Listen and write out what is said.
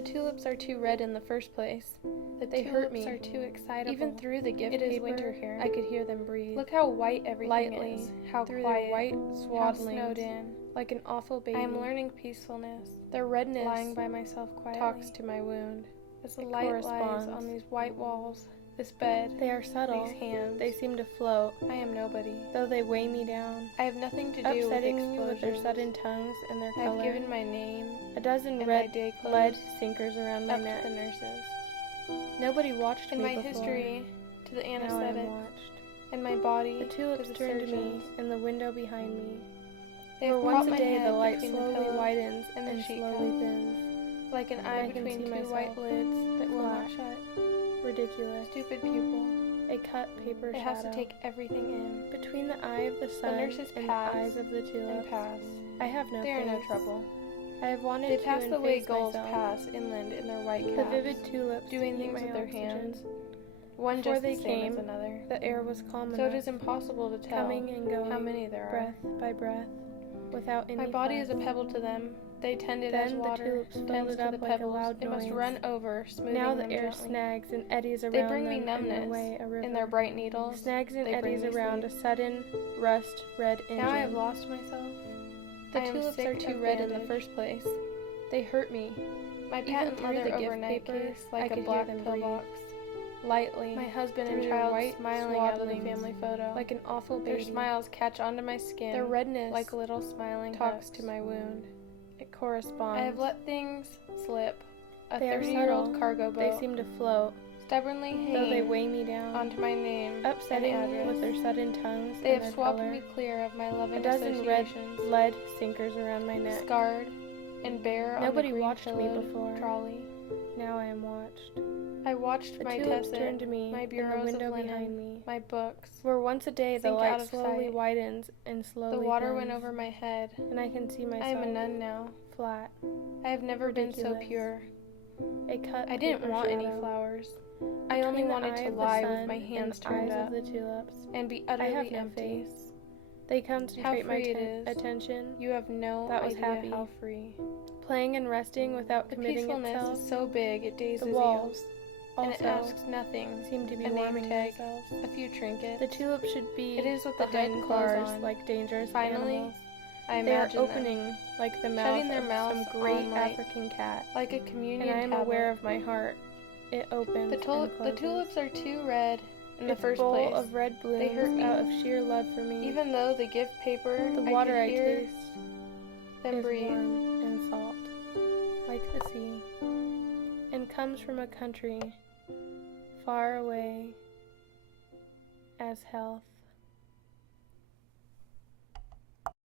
The tulips are too red in the first place. They hurt me. Are too excitable. Even through the gift It paper, is winter here. I could hear them breathe. Look how white everything Lightly, is. how Through quiet, their white how swaddling, snowed in, like an awful baby. I am learning peacefulness. Their redness, Lying by myself quietly, talks to my wound. as the It light lies corresponds. on these white walls, this bed, They are subtle. these hands. They seem to float, I am nobody. though they weigh me down, I have nothing to do with upsetting me with their explosions. sudden tongues and their I have color. given my name A dozen and red my day clothes lead sinkers around my up neck. to the nurses. Nobody watched In me my before. history, to the Now I am anesthetics, watched. and my body, The tulips to the turn to me surgeons. in the window behind me. They For have once propped a my day, head the light between the slowly pillow widens and the sheet slowly covers, thins. like an eye I can between see two myself. white lids that will not Flat. shut. Ridiculous. Stupid pupil. A cut paper It shadow. has to take everything in Between the eye of the sun nurses and pass the eyes of the and tulips, pass. I have no They are no face. trouble. I have wanted They to pass the way efface gulls myself. pass inland in their white The caps, vivid tulips doing eat things my with their oxygen. hands, one Before just they the same came, as another. The air was calm So enough, it is impossible to tell coming and going, how many there are. breath by breath, without any My body is a fuss. pebble to them. They tend it as Then the water tulips filled tends it to up the like a pebbles. loud It must noise. run over, smoothing Now the them air gently. snags and eddies around They bring me them and numbness away a river. in their bright needles. Snags and They bring eddies me around sleep. a sudden, rust red engine. Now I have lost myself. The I am tulips sick are too of red in the bandage. first place. They hurt me. My Even patent through leather the gift overnight paper, case, I like could a hear black them pillbox. Lightly, My husband through and their child white smiling out of the swaddlings, family photo. like an awful Their baby. smiles catch onto my skin. Their redness, like little smiling talks hooks. to my wound. It corresponds. I have let things slip. A They are 30-year-old subtle. cargo They boat, seem to float, stubbornly though they hanging weigh me down, onto my name upsetting and me address. with their sudden tongues They and have their swapped color. me clear of my loving A dozen red associations, lead sinkers around my neck. scarred and bare Nobody on the watched me green-pillowed before. trolley. Now I am watched. I watched The my tulips Tesset, turn to me my in the bureaus window of linen, behind me. my books. For once a day, the Sink light out of slowly sight. widens and slowly The water thins, went over my head. and I can see I myself am a nun now. flat. I have never been so Ridiculous. pure. A cut I didn't paper want any shadow. flowers. I only Between the wanted eye to of the lie sun with my and hands the turned eyes up of the tulips. and be I utterly have no empty. face. They concentrate my free it is. attention, You have no That was idea happy. how free. playing and resting without The committing peacefulness itself. is so big it dazes The walls you, and it also asks nothing. seem to be a name warming tag, themselves. a few trinkets. The tulips should be It is with the behind hidden clothes bars on. like dangerous Finally, animals. I They are imagine them opening like the mouth shutting their of mouths some great on light, African cat, like a communion and I am tablet. aware of my heart. It opens The and closes. tulips are too red in the Its first bowl place. of red blooms They hurt me. out of sheer love for me. Even though the gift paper, the I water could I hear taste them is breathe. warm and salt, like the sea, and comes from a country far away as health.